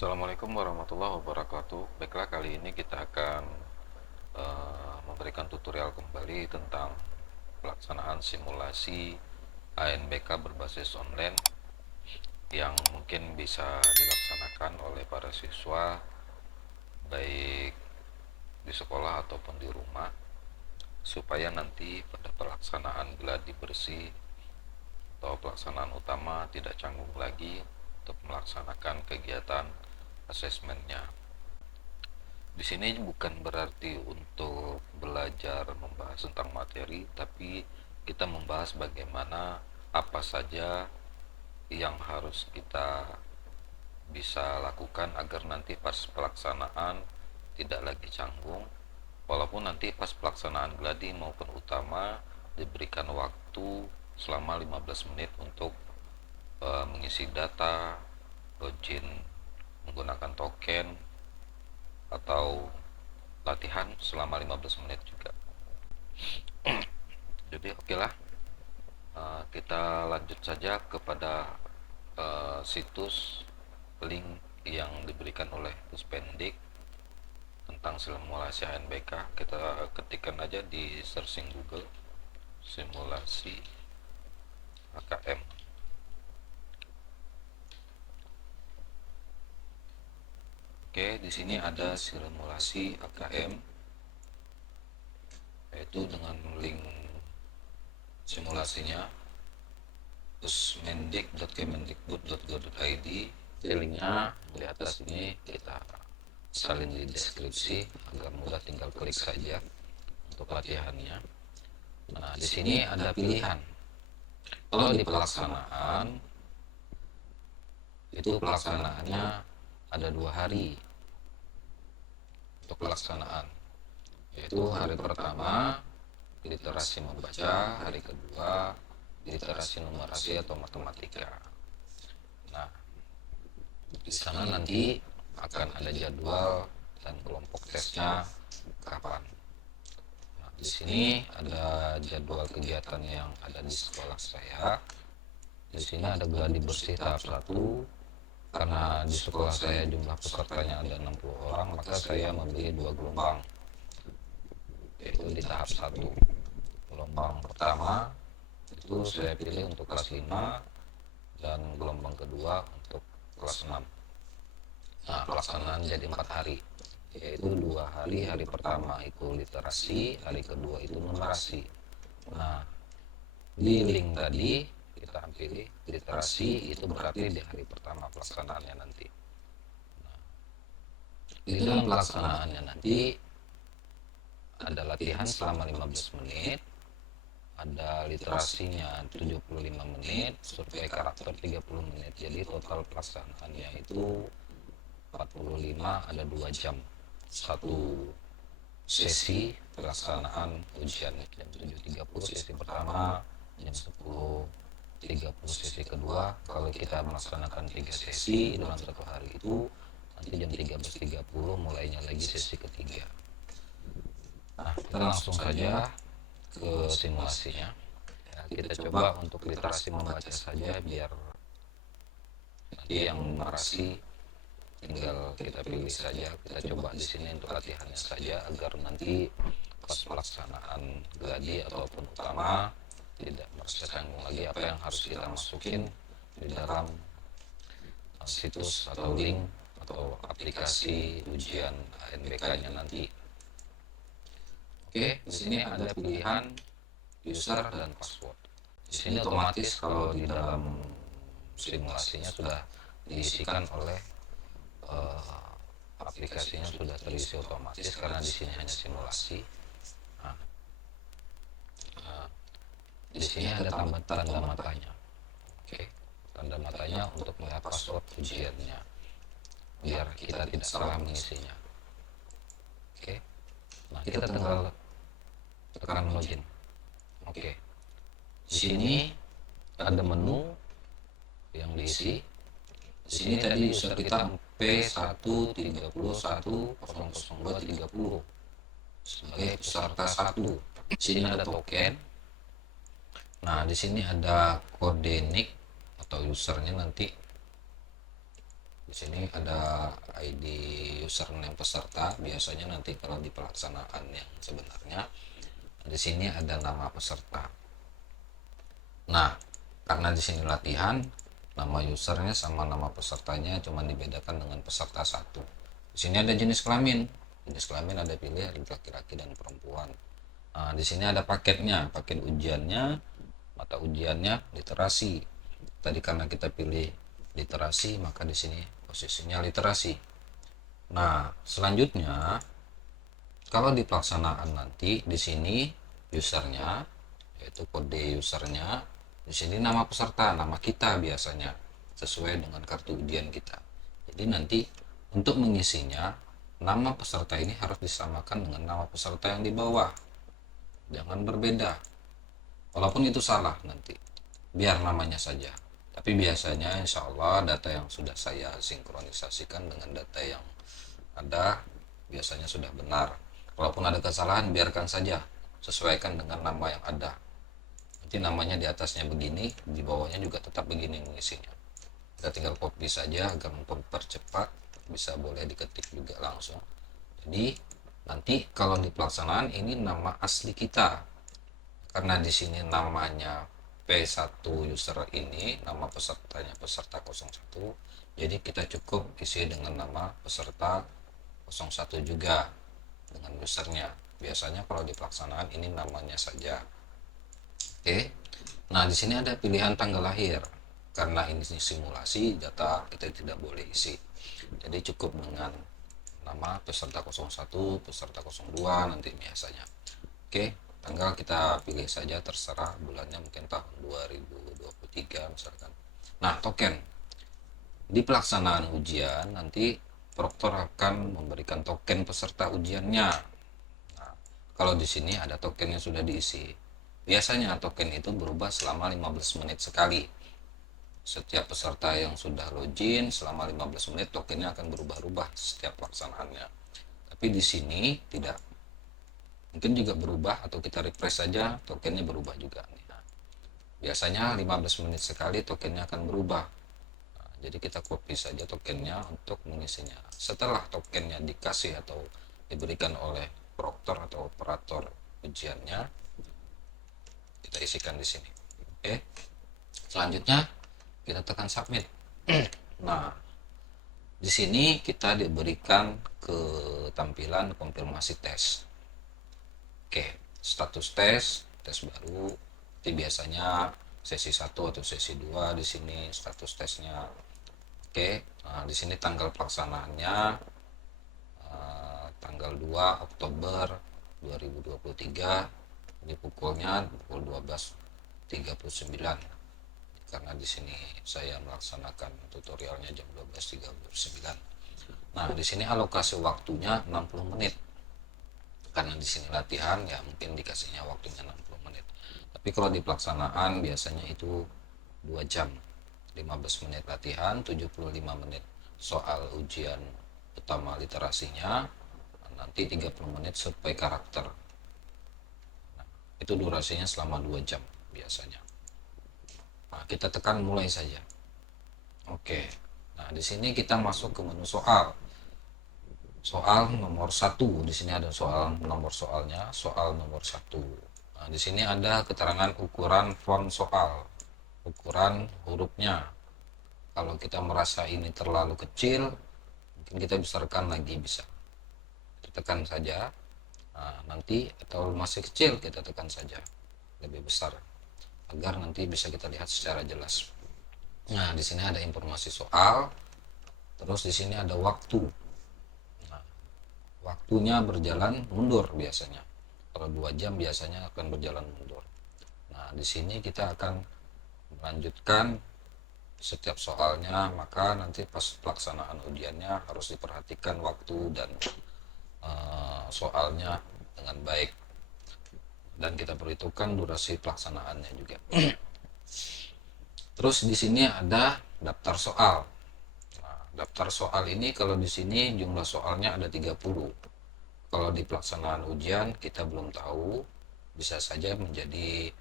Assalamualaikum warahmatullahi wabarakatuh. Baiklah, kali ini kita akan memberikan tutorial kembali tentang pelaksanaan simulasi ANBK berbasis online yang mungkin bisa dilaksanakan oleh para siswa baik di sekolah ataupun di rumah, supaya nanti pada pelaksanaan gladi bersih atau pelaksanaan utama tidak canggung lagi untuk melaksanakan kegiatan asesmennya. Di sini bukan berarti untuk belajar membahas tentang materi, tapi kita membahas bagaimana apa saja yang harus kita bisa lakukan agar nanti pas pelaksanaan tidak lagi canggung. Walaupun nanti pas pelaksanaan gladi maupun utama diberikan waktu selama 15 menit untuk mengisi data, login menggunakan token, atau latihan selama 15 menit juga. Jadi oke lah, kita lanjut saja kepada situs link yang diberikan oleh Puspendik tentang simulasi ANBK. Kita ketikkan aja di searching Google simulasi AKM. Oke, di sini ada simulasi AKM, yaitu dengan link simulasinya pusmendik.kemendikbud.go.id. Linknya di atas ini kita salin di deskripsi agar mudah, tinggal klik saja untuk latihannya. Nah, di sini ada pilihan. Kalau di pelaksanaan itu pelaksanaannya ada 2 hari untuk pelaksanaan, yaitu hari pertama literasi membaca, hari kedua literasi numerasi atau matematika. Nah, di sana nanti akan ada jadwal dan kelompok tesnya kapan. Nah, di sini ada jadwal kegiatan yang ada di sekolah saya. Di sini ada gladi bersih tahap 1. Karena di sekolah saya jumlah pesertanya ada 60 orang, maka saya memilih 2 gelombang, yaitu di tahap 1. Gelombang pertama itu saya pilih untuk kelas 5 dan gelombang kedua untuk kelas 6. Nah, pelaksanaan jadi 4 hari, yaitu 2 hari. Hari pertama itu literasi, hari kedua itu numerasi. Nah, di link tadi kita pilih literasi, itu berarti di hari pertama pelaksanaannya nanti. Nah, di dalam pelaksanaannya nanti ada latihan selama 15 menit, ada literasinya 75 menit, survei karakter 30 menit. Jadi total pelaksanaannya itu 45, ada 2 jam. Satu sesi pelaksanaan ujian jam 7.30 sesi pertama, jam 10.30 sesi kedua. Kalau kita melaksanakan 3 sesi dalam 1 hari itu, nanti jam 13.30 mulainya lagi sesi ketiga. Nah, kita langsung saja ke simulasinya. Ya, kita coba untuk literasi membaca saja, biar nanti yang numerasi tinggal kita pilih saja. Kita coba di sini untuk latihannya saja, agar nanti pas pelaksanaan gladi ataupun utama tidak merasa canggung lagi apa yang harus kita masukin di dalam situs atau link atau aplikasi ujian ANBK-nya nanti. Oke, di sini ada pilihan user dan password. Di sini otomatis kalau di dalam simulasinya sudah diisikan oleh aplikasinya, sudah terisi otomatis karena di sini hanya simulasi. Nah, di sini ada tanda matanya. Oke, tanda matanya untuk melihat password ujiannya, biar kita tidak salah mengisinya. Oke, nah kita tinggal tekan login. Oke, di sini ada menu yang diisi. Di sini tadi user kita P130100230 sebagai peserta 1. Di sini ada token. Nah, di sini ada kode nick atau usernya nanti Di sini ada ID username peserta. Biasanya nanti kalau di pelaksanaan yang sebenarnya di sini ada nama peserta. Nah, karena di sini latihan, nama usernya sama nama pesertanya cuma dibedakan dengan peserta satu. Di sini ada jenis kelamin. Jenis kelamin ada pilih laki-laki dan perempuan. Nah, di sini ada paketnya, paket ujiannya, mata ujiannya literasi. Tadi karena kita pilih literasi, maka di sini posisinya literasi. Nah, selanjutnya kalau di pelaksanaan nanti di sini usernya yaitu kode usernya, di sini nama peserta, nama kita biasanya sesuai dengan kartu ujian kita. Jadi nanti untuk mengisinya nama peserta ini harus disamakan dengan nama peserta yang di bawah. Jangan berbeda. Walaupun itu salah nanti. Biar namanya saja. Tapi biasanya insya Allah data yang sudah saya sinkronisasikan dengan data yang ada biasanya sudah benar. Walaupun ada kesalahan biarkan saja, sesuaikan dengan nama yang ada. Nanti namanya di atasnya begini, di bawahnya juga tetap begini mengisinya. Kita tinggal copy saja agar mempercepat, bisa boleh diketik juga langsung. Jadi nanti kalau di pelaksanaan ini nama asli kita, karena di sini namanya P1 user ini, nama pesertanya peserta 01, jadi kita cukup isi dengan nama peserta 01 juga dengan usernya. Biasanya kalau di pelaksanaan ini namanya saja. Oke. Nah, di sini ada pilihan tanggal lahir. Karena ini simulasi, data kita tidak boleh isi. Jadi cukup dengan nama peserta 01, peserta 02 nanti biasanya. Oke, tanggal kita pilih saja terserah, bulannya mungkin tahun 2023 misalkan. Nah, token. Di pelaksanaan ujian nanti proktor akan memberikan token peserta ujiannya. Nah, kalau di sini ada token yang sudah diisi. Biasanya token itu berubah selama 15 menit sekali. Setiap peserta yang sudah login selama 15 menit tokennya akan berubah-ubah setiap pelaksanaannya. Tapi di sini tidak. Mungkin juga berubah atau kita refresh saja tokennya berubah juga. Nah, biasanya 15 menit sekali tokennya akan berubah. Nah, jadi kita copy saja tokennya untuk mengisinya. Setelah tokennya dikasih atau diberikan oleh proktor atau operator ujiannya, kita isikan di sini. Oke. Selanjutnya kita tekan submit. Nah, di sini kita diberikan ke tampilan konfirmasi tes. Oke, status tes baru. Jadi biasanya sesi 1 atau sesi 2 di sini status tesnya. Oke, nah di sini tanggal pelaksanaannya tanggal 2 Oktober 2023. Ini pukulnya pukul 12.39. Karena di sini saya melaksanakan tutorialnya jam 12.39. Nah, di sini alokasi waktunya 60 menit. Karena di sini latihan ya mungkin dikasihnya waktunya 60 menit. Tapi kalau di pelaksanaan biasanya itu 2 jam. 15 menit latihan, 75 menit soal ujian utama literasinya, nanti 30 menit survei karakter. Nah, itu durasinya selama 2 jam biasanya. Nah, kita tekan mulai saja. Oke. Nah, di sini kita masuk ke menu soal. Soal nomor 1. Di sini ada soal nomor soalnya, soal nomor 1. Nah, di sini ada keterangan ukuran font soal, ukuran hurufnya. Kalau kita merasa ini terlalu kecil, mungkin kita besarkan lagi bisa. Kita tekan saja. Nah, nanti atau masih kecil kita tekan saja lebih besar agar nanti bisa kita lihat secara jelas. Nah, di sini ada informasi soal. Terus di sini ada waktu. Nah, waktunya berjalan mundur biasanya. Kalau 2 jam biasanya akan berjalan mundur. Nah, di sini kita akan melanjutkan setiap soalnya, maka nanti pas pelaksanaan ujiannya harus diperhatikan waktu dan soalnya dengan baik, dan kita perhitungkan durasi pelaksanaannya juga. Terus di sini ada daftar soal. Nah, daftar soal ini kalau di sini jumlah soalnya ada 30. Kalau di pelaksanaan ujian kita belum tahu, bisa saja menjadi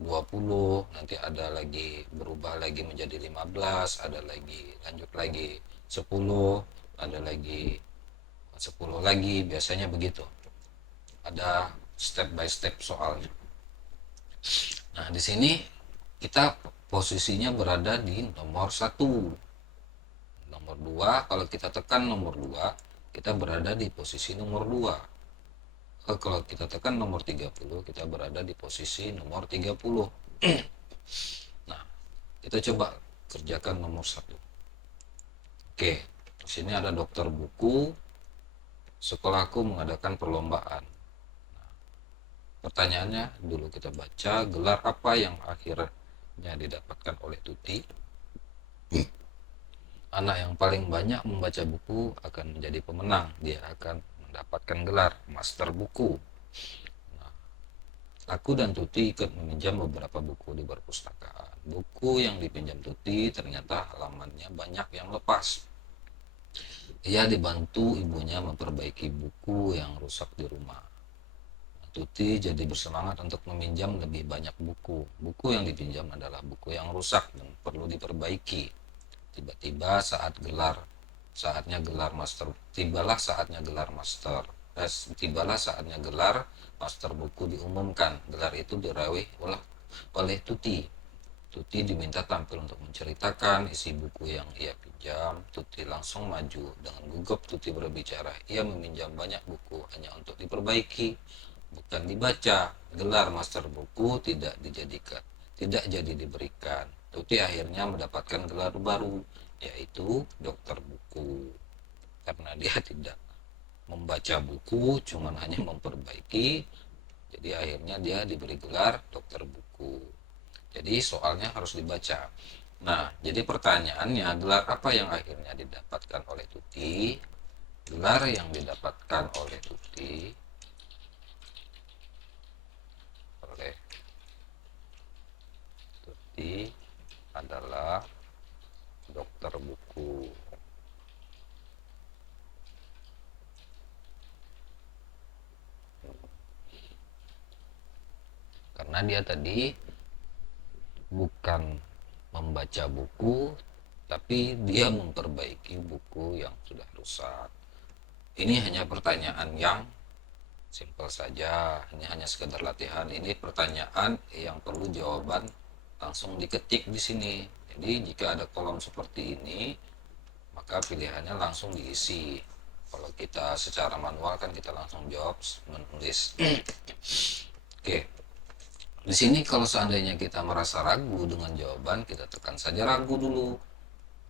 20, nanti ada lagi berubah lagi menjadi 15, ada lagi lanjut lagi 10, ada lagi 10 lagi, biasanya begitu. Ada step by step soalnya. Nah, di sini kita posisinya berada di nomor 1. Nomor 2, kalau kita tekan nomor 2, kita berada di posisi nomor 2. Kalau kita tekan nomor 30, kita berada di posisi nomor 30. Nah, kita coba kerjakan nomor 1. Oke, di sini ada dokter buku. Sekolahku mengadakan perlombaan. Pertanyaannya dulu kita baca, gelar apa yang akhirnya didapatkan oleh Tuti? Anak yang paling banyak membaca buku akan menjadi pemenang. Dia akan mendapatkan gelar master buku. Nah, aku dan Tuti ikut meminjam beberapa buku di perpustakaan. Buku yang dipinjam Tuti ternyata halamannya banyak yang lepas. Ia dibantu ibunya memperbaiki buku yang rusak di rumah. Tuti jadi bersemangat untuk meminjam lebih banyak buku. Buku yang dipinjam adalah buku yang rusak dan perlu diperbaiki. Tiba-tiba tibalah saatnya gelar master buku diumumkan. Gelar itu diraih oleh Tuti. Tuti diminta tampil untuk menceritakan isi buku yang ia pinjam. Tuti langsung maju. Dengan gugup Tuti berbicara, ia meminjam banyak buku hanya untuk diperbaiki, bukan dibaca. Gelar master buku tidak jadi diberikan. Tuti akhirnya mendapatkan gelar baru, yaitu dokter buku. Karena dia tidak membaca buku, cuman hanya memperbaiki, jadi akhirnya dia diberi gelar dokter buku. Jadi soalnya harus dibaca. Nah, jadi pertanyaannya, gelar apa yang akhirnya didapatkan oleh Tuti? Gelar yang didapatkan oleh Tuti adalah dokter buku. Karena dia tadi bukan membaca buku, tapi dia memperbaiki buku yang sudah rusak. Ini hanya pertanyaan yang simpel saja, ini hanya sekedar latihan. Ini pertanyaan yang perlu jawaban langsung diketik di sini. Jadi jika ada kolom seperti ini, maka pilihannya langsung diisi. Kalau kita secara manual kan kita langsung jawab menulis. Oke. Di sini kalau seandainya kita merasa ragu dengan jawaban, kita tekan saja ragu dulu.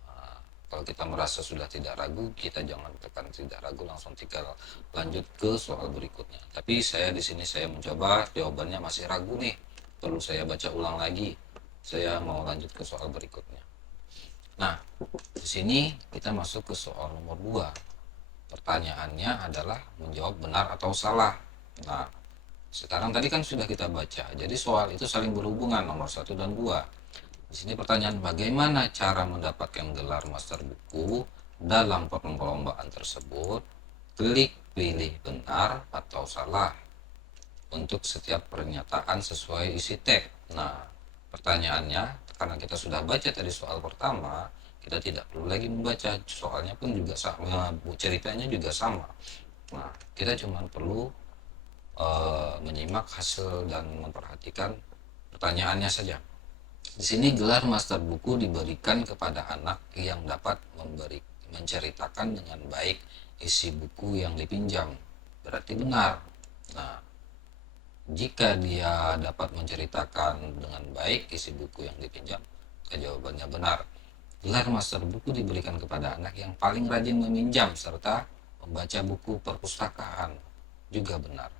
Nah, kalau kita merasa sudah tidak ragu, kita jangan tekan tidak ragu, langsung tinggal lanjut ke soal berikutnya. Tapi saya di sini saya mencoba jawabannya masih ragu nih, perlu saya baca ulang lagi. Saya mau lanjut ke soal berikutnya. Nah, di sini kita masuk ke soal nomor 2. Pertanyaannya adalah menjawab benar atau salah. Nah, sekarang tadi kan sudah kita baca, jadi soal itu saling berhubungan nomor 1 dan 2. Di sini pertanyaan, bagaimana cara mendapatkan gelar master buku dalam perlombaan tersebut? Klik pilih benar atau salah untuk setiap pernyataan sesuai isi teks. Nah, pertanyaannya, karena kita sudah baca tadi soal pertama, kita tidak perlu lagi membaca, soalnya pun juga sama, ceritanya juga sama. Nah, kita cuma perlu menyimak hasil dan memperhatikan pertanyaannya saja. Di sini gelar master buku diberikan kepada anak yang dapat menceritakan dengan baik isi buku yang dipinjam. Berarti benar. Nah, jika dia dapat menceritakan dengan baik isi buku yang dipinjam, jawabannya benar. Gelar master buku diberikan kepada anak yang paling rajin meminjam serta membaca buku perpustakaan, juga benar.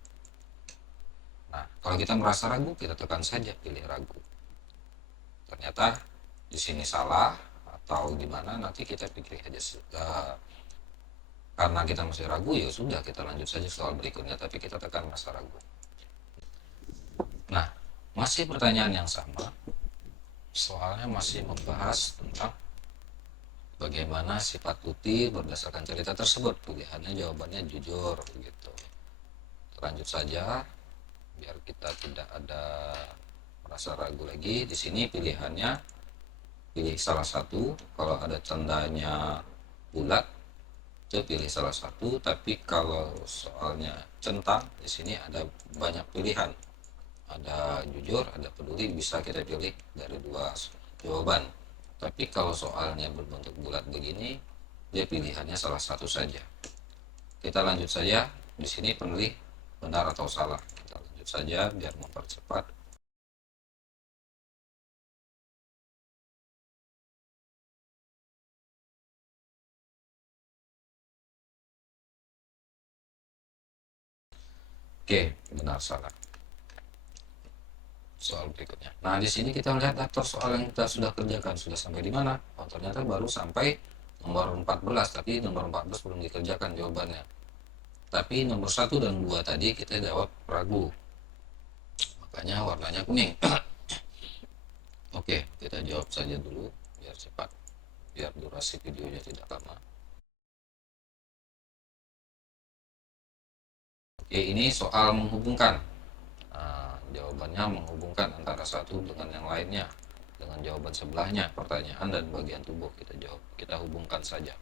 Nah, kalau kita merasa ragu, kita tekan saja pilih ragu. Ternyata di sini salah atau gimana, nanti kita pikir aja. Karena kita masih ragu, ya sudah kita lanjut saja soal berikutnya, tapi kita tekan masa ragu. Nah, masih pertanyaan yang sama. Soalnya masih membahas tentang bagaimana sifat Tuti berdasarkan cerita tersebut. Pilihannya jawabannya jujur gitu. Lanjut saja biar kita tidak ada Rasa ragu lagi, di sini pilihannya pilih salah satu. Kalau ada tandanya bulat itu pilih salah satu, tapi kalau soalnya centang di sini ada banyak pilihan, ada jujur, ada peduli, bisa kita pilih dari dua jawaban. Tapi kalau soalnya berbentuk bulat begini, dia pilihannya salah satu saja. Kita lanjut saja. Di sini pilih benar atau salah. Kita lanjut saja biar mempercepat. Oke, benar salah. Soal berikutnya. Nah, di sini kita lihat daftar soal yang kita sudah kerjakan. Sudah sampai di mana? Oh, ternyata baru sampai nomor 14, tapi nomor 14 belum dikerjakan jawabannya. Tapi nomor 1 dan 2 tadi kita jawab ragu. Makanya warnanya kuning. Oke, kita jawab saja dulu biar cepat. Biar durasi videonya tidak lama. Oke, ini soal menghubungkan. Jawabannya menghubungkan antara satu dengan yang lainnya dengan jawaban sebelahnya, pertanyaan dan bagian tubuh kita jawab, kita hubungkan saja.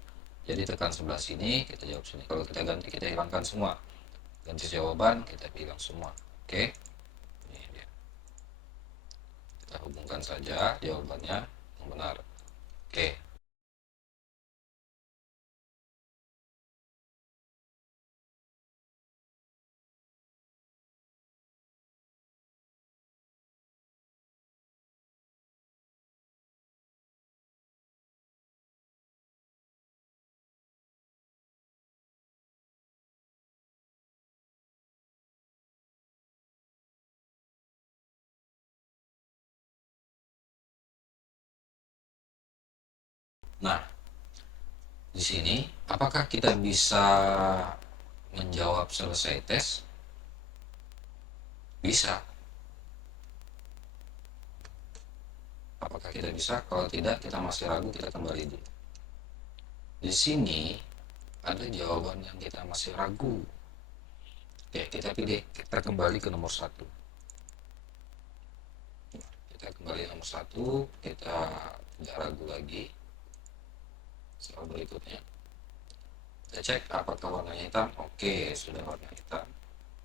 Jadi tekan sebelah sini, kita jawab sini. Kalau kita ganti, kita hilangkan semua. Ganti jawaban, kita bilang semua. Oke, ini dia. Kita hubungkan saja jawabannya yang benar. Oke. Nah, di sini apakah kita bisa menjawab selesai tes? Bisa. Apakah kita bisa? Kalau tidak, kita masih ragu, kita kembali dulu. Di sini ada jawaban yang kita masih ragu. Oke, kita pilih, kita kembali ke nomor 1. Kita kembali nomor 1, kita tidak ragu lagi. Soal berikutnya, kita cek apakah warnanya hitam. Oke, sudah warna hitam.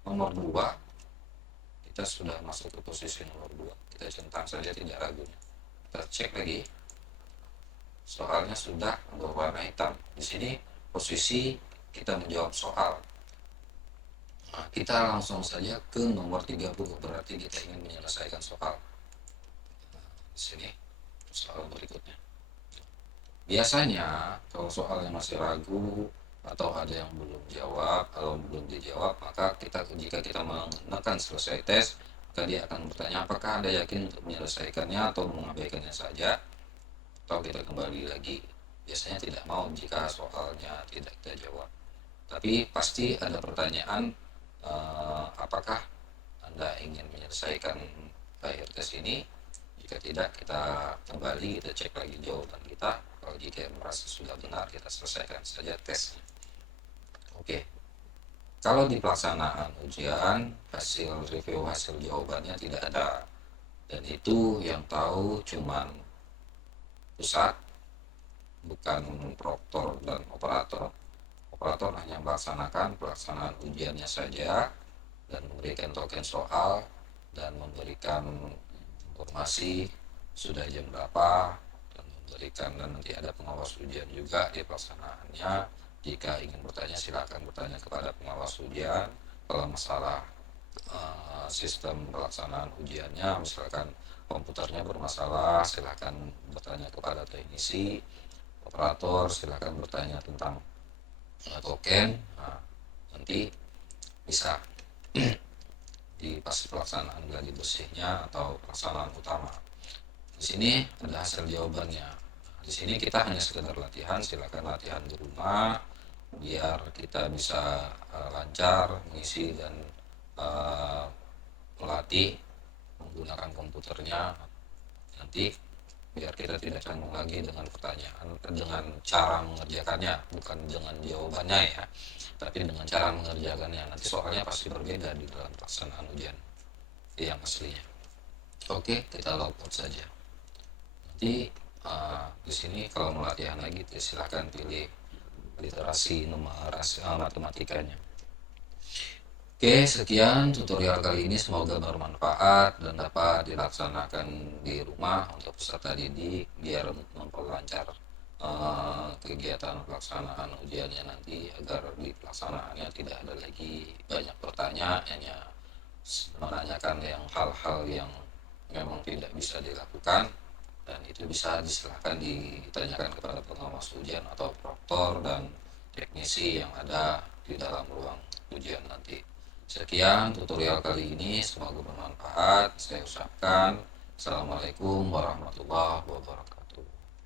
Nomor 2, kita sudah masuk ke posisi nomor 2. Kita centang saja, tidak ragu. Kita cek lagi, soalnya sudah berwarna hitam. Di sini posisi kita menjawab soal. Nah, kita langsung saja ke nomor 30, berarti kita ingin menyelesaikan soal. Di sini soal berikutnya. Biasanya kalau soalnya masih ragu atau ada yang belum jawab, kalau belum dijawab, maka jika kita menekan selesai tes, maka dia akan bertanya apakah Anda yakin untuk menyelesaikannya atau mengabaikannya saja, atau kita kembali lagi. Biasanya tidak mau jika soalnya tidak kita jawab. Tapi pasti ada pertanyaan, apakah Anda ingin menyelesaikan akhir tes ini? Jika tidak, kita kembali, kita cek lagi jawaban kita. Kalau jika merasa sudah benar, kita selesaikan saja tesnya. Oke. Kalau di pelaksanaan ujian, hasil review, hasil jawabannya tidak ada. Dan itu yang tahu cuman pusat, bukan proktor dan operator. Operator hanya melaksanakan pelaksanaan ujiannya saja dan memberikan token soal dan memberikan informasi sudah jam berapa, dan memberikan, dan nanti ada pengawas ujian juga di pelaksanaannya. Jika ingin bertanya, silakan bertanya kepada pengawas ujian. Kalau masalah sistem pelaksanaan ujiannya, misalkan komputernya bermasalah, silakan bertanya kepada teknisi. Operator silakan bertanya tentang token. Nah, nanti bisa di pas pelaksanaan gladi bersihnya atau pelaksanaan utama. Di sini ada hasil jawabannya. Di sini kita hanya sekedar latihan, silakan latihan di rumah biar kita bisa lancar mengisi dan melatih menggunakan komputernya. Nanti biar kita tidak canggung lagi dengan pertanyaan, dengan cara mengerjakannya, bukan dengan jawabannya ya, tapi dengan cara mengerjakannya. Nanti soalnya pasti berbeda di dalam pelaksanaan ujian yang aslinya. Oke, kita logout saja. Nanti di sini kalau mau latihan lagi silahkan pilih literasi numerasi matematikanya. Oke, sekian tutorial kali ini, semoga bermanfaat dan dapat dilaksanakan di rumah untuk peserta didik biar memperlancar kegiatan pelaksanaan ujiannya nanti, agar di pelaksanaannya tidak ada lagi banyak pertanyaan, menanyakan yang hal-hal yang memang tidak bisa dilakukan, dan itu bisa disilahkan ditanyakan kepada pengawas ujian atau proktor dan teknisi yang ada di dalam ruang ujian nanti. Sekian tutorial kali ini, semoga bermanfaat. Saya ucapkan Assalamualaikum warahmatullahi wabarakatuh.